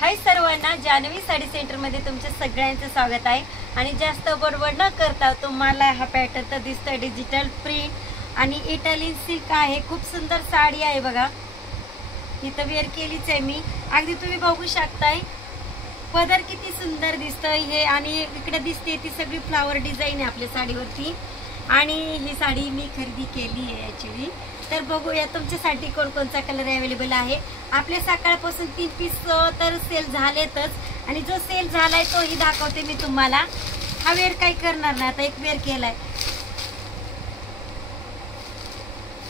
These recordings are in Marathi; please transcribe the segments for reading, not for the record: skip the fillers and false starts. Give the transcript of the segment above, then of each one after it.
हाय सर्वांना, जान्हवी साडी सेंटर मध्ये तुमच्या सगळ्यांचं स्वागत आहे। आणि जास्त बडबड न करता तुम्हाला हा पॅटर्न तर दिसतोय, डिजिटल प्रिंट आणि इटालियन सिल्क आहे। खूप सुंदर साडी आहे बघा, इथं वेअर केलीच आहे मी। अगदी तुम्ही बघू शकताय पदर किती सुंदर दिसतोय हे, आणि इकडे दिसते ती सगळी फ्लावर डिझाईन आहे आपल्या साडीवरती। आणि ही साडी मी खरेदी केली आहे ॲक्च्युली। तर बघूया तुमच्यासाठी कोणकोणता कलर अवेलेबल आहे। आपल्या सकाळपासून 3 पीस तर सेल झालेतच, आणि जो सेल झालाय तोही दाखवते मी तुम्हाला। हा वेअर काय करणार ना, आता एक वेअर केलाय,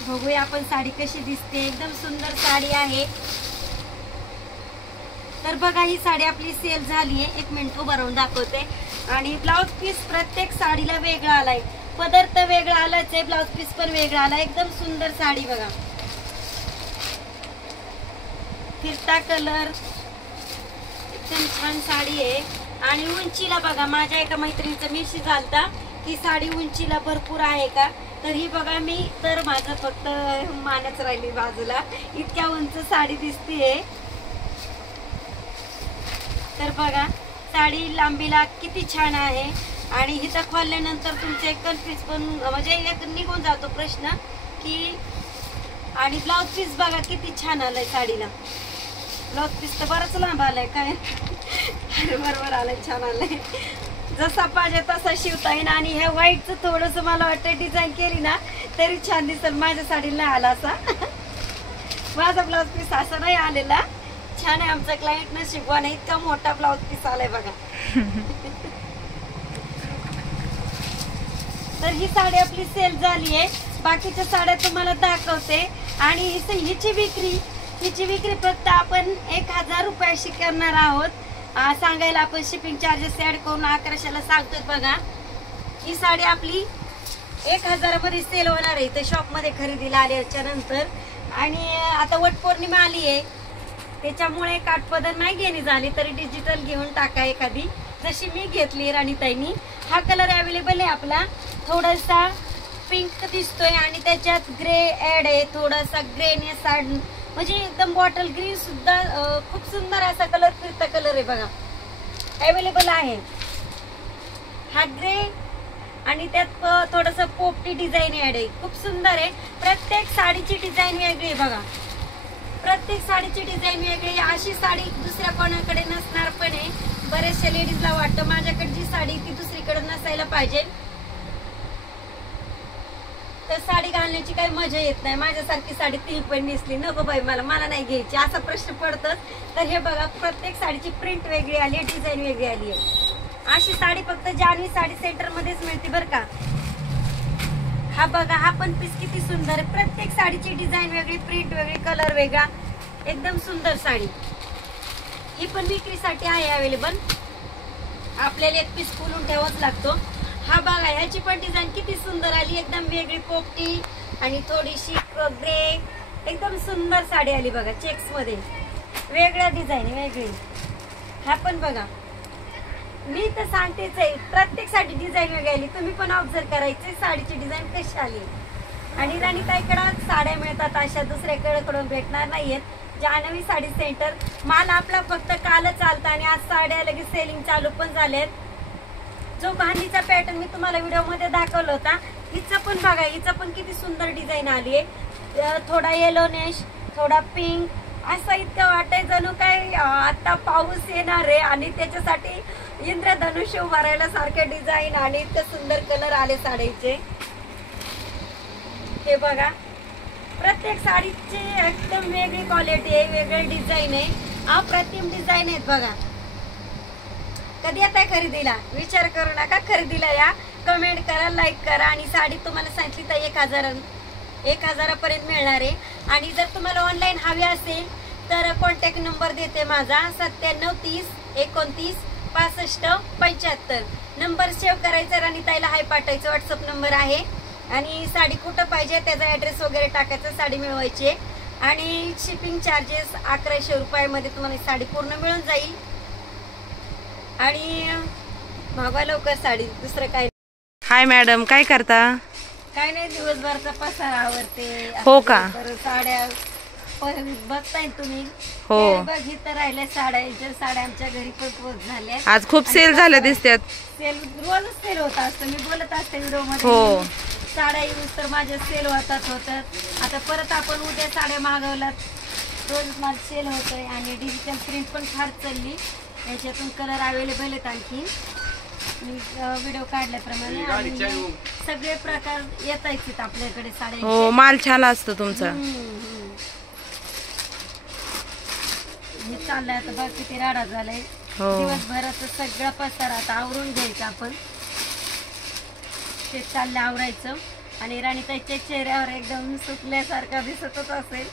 बघूया आपण साडी कशी दिसते। एकदम सुंदर साडी आहे। तर बघा ही साडी आपली सेल झाली आहे, 1 मिनिट उभा राहून दाखवते। आणि ब्लाउज पीस प्रत्येक साडीला वेगळा आलाय, पदर तर वेगळा आलाच आहे, ब्लाउज पीस पण वेगळा आला। एकदम सुंदर साडी बघा, फिरता कलर, एकदम छान साडी आहे। आणि उंचीला बघा, माझ्या एका मैत्रिणीचा मेसेज आलता की साडी उंचीला भरपूर आहे का, तर ही बघा मी तर माझं फक्त मानच राहिली बाजूला, इतक्या उंच साडी दिसतीये। तर बघा साडी लांबीला किती छान आहे। आणि हिथं खोलल्यानंतर तुमचे कन्फ्यूज पण म्हणजे एक निघून जातो प्रश्न की। आणि ब्लाउज पीस बघा किती छान आलाय साडीला, ब्लाउज पीस तर बराच लांब आलाय काय बरोबर आलाय, छान आलाय, जसा पाहिजे तसा शिवता येईल। आणि ह्या व्हाईटचं थोडंसं मला वाटतं डिझाईन केली ना तरी छान दिसेल, माझ्या साडीला नाही आला असा माझा ब्लाउज पीस असा नाही आलेला, छान आहे। आमचा क्लायंटनं शिकवा नाही, इतका मोठा ब्लाउज पीस आलाय बघा तर ही साडी आपली सेल झाली आहे, बाकीच्या साड्या तुम्हाला दाखवते। आणि हिची विक्री फक्त आपण 1000 रुपयाशी करणार आहोत। सांगायला आपण शिपिंग चार्जेस ऍड करून 1100ला सांगतोय बघा। ही साडी आपली 1000 मध्ये सेल होणार आहे इथे शॉप मध्ये खरेदीला आल्याच्या नंतर। आणि आता वटपौर्णिमा आली आहे, त्याच्यामुळे काठपदर नाही घेणे झाली तरी डिजिटल घेऊन टाका एखादी, जशी मी घेतली राणीताईंनी। हा कलर अवेलेबल आहे आपला, थोडासा पिंक दिसतोय आणि त्याच्यात ग्रे ऍड आहे, थोडासा ग्रेने साड म्हणजे एकदम बॉटल ग्रीन सुद्धा खूप सुंदर असा कलर, फिरता कलर आहे बघा, अवेलेबल आहे। हा ग्रे आणि त्यात थोडस पोपटी डिझाईन ऍड आहे, खूप सुंदर आहे। प्रत्येक साडीची डिझाईन वेगळी आहे बघा, प्रत्येक साडीची डिझाईन वेगळी। अशी साडी दुसऱ्या कोणाकडे नसणार, पण आहे बरेचशा लेडीजला वाटतं माझ्याकडे जी साडी ती दुसरीकडे नसायला पाहिजे, तर साडी घालण्याची काही मजा येत नाही। माझ्यासारखी साडी 3 पण नेसली नको बाई, मला नाही घ्यायची असा प्रश्न पडतोच। तर हे बघा प्रत्येक साडीची प्रिंट वेगळी आली आहे, डिझाईन वेगळी आली आहे। अशी साडी फक्त जान्हवी साडी सेंटर मध्येच मिळते बरं का। हा बघा हा पण पीस किती सुंदर आहे, प्रत्येक साडीची डिझाईन वेगळी, प्रिंट वेगळी, कलर वेगळा, एकदम सुंदर साडी। ही पण विक्रीसाठी आहे अवेलेबल, आपल्याला 1 पीस खोलून ठेवाच लागतो। हा बघा ह्याची पण डिझाईन किती सुंदर आली, एकदम वेगळी पोपटी आणि थोडीशी ग्रे, एकदम सुंदर साडी आली बघा, चेक्स मध्ये वेगळ्या डिझाईन वेगळी। हा पण बघा, मी तर सांगतेच आहे प्रत्येक साडी डिझाईन वेगळी आली, तुम्ही पण ऑब्झर्व करायचे साडीची डिझाईन कशी आली। आणि राणीताईकडे साड्या मिळतात अशा दुसऱ्याकडे भेटणार नाहीयेत, जान्हवी साडी सेंटर। माल आपला फक्त कालच चालता आणि आज साड्या लगेच सेलिंग चालू पण झालेत। जो बांधणीचा पॅटर्न मी तुम्हाला व्हिडिओ मध्ये दाखवला होता, हिचा पण बघा, हिचा पण किती सुंदर डिझाईन आली आहे, थोडा येलोनेश, थोडा पिंक, असं इतकं वाटाय जणू काय आता पाऊस येणार आहे आणि त्याच्यासाठी इंद्रधनुष्य उभारायला सारखे डिझाईन आणि इतके सुंदर कलर आले साडीचे। हे बघा प्रत्येक साडीची एकदम वेगळी क्वालिटी आहे, वेगळी डिझाईन आहे, अप्रतिम डिझाईन आहेत बघा। कधी येताय खरेदीला, विचार करू नका, खरेदीला या, कमेंट करा, लाईक करा। आणि साडी तुम्हाला सांगितली तर 1000 पर्यंत मिळणार आहे। आणि जर तुम्हाला ऑनलाईन हवी असेल तर कॉन्टॅक्ट नंबर देते माझा, 97 30 29 65 75। नंबर सेव्ह करायचा, राणीताईला हाय पाठवायचं, व्हॉट्सअप नंबर आहे। आणि साडी कुठं पाहिजे त्याचा ऍड्रेस वगैरे टाकायचा, साडी मिळवायची आहे। आणि शिपिंग चार्जेस 1100 रुपयामध्ये तुम्हाला साडी पूर्ण मिळून जाईल। आणि मागवा लवकर साडी, दुसरं काय। हाय मॅडम, काय करता? काय नाही, दिवसभरचा पसारा आवरते। हो का? साड्या बघताय तुम्ही. हो. हे बघ इथं राहिल्या साड्या, इतर साड्या आमच्या घरी पण पोच झाल्या. आज खूप सेल झाले दिसतात. सेल रोजच सेल होत असतं, मी बोलत असते व्हिडिओ मध्ये. हो. साड्या यूज तर माझे सेल होतात. आता परत आपण उद्या साड्या मागवल्यात, रोज माझं सेल होतंय. आणि डिजिटल प्रिंट पण फार चालली, याच्यातून कलर अवेलेबल आहेत आणखी. मी व्हिडिओ काढल्याप्रमाणे आणि सगळे प्रकार येत आहेत आपल्याकडे साड्या. हो, माल छान असतो तुमचा. हे चाललंय आता बघ किती राडा झालाय. दिवसभराचं सगळं पसार आता आवरून घ्यायचं आपण. ते चाललंय आवरायचं. आणि राणीताईच्या चेहऱ्यावर एकदम सुकल्यासारखा दिसतच असेल.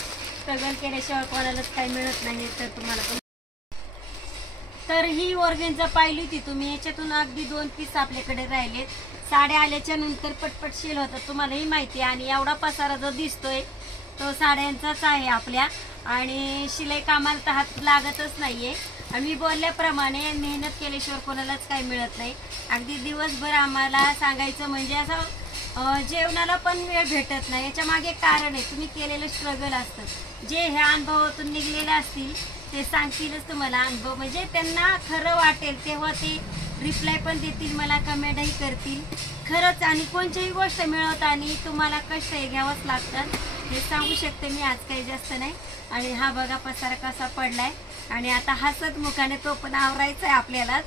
स्ट्रगल केल्याशिवाय कोणालाच काही मिळत नाही तर तुम्हाला पण. तर ही ऑर्गेन्झा पाहिली होती तुम्ही, याच्यातून अगदी 2 पीस आपल्याकडे राहिलेत. साड्या आल्याच्या नंतर पटपट सेल होतात, तुम्हालाही माहिती आहे. आणि एवढा पसारा जो दिसतोय तो साड्यांचाच आहे आपल्या. आणि शिलाई कामाला तर हात लागतच नाहीये. आणि मी बोलल्याप्रमाणे मेहनत केल्याशिवाय कोणालाच काही मिळत नाही. अगदी दिवसभर आम्हाला सांगायचं म्हणजे असं जेवणाला पण वेळ भेटत नाही. याच्या मागे कारण आहे, तुम्ही केलेलं स्ट्रगल असतं. जे ह्या अनुभवातून निघलेले असतील ते सांगतीलच तुम्हाला अनुभव, म्हणजे त्यांना खरं वाटेल तेव्हा ते रिप्लाय पण देतील, मला कमेंटही करतील. खरंच आणि कोणतीही गोष्ट मिळवत आणि तुम्हाला कष्ट हे घ्यावंच लागतात हे सांगू शकते मी. आज काही जास्त नाही. आणि हा बघा पसारा कसा पडलाय. आणि आता हसत मुखाने तो पण आवरायचा आहे आपल्यालाच.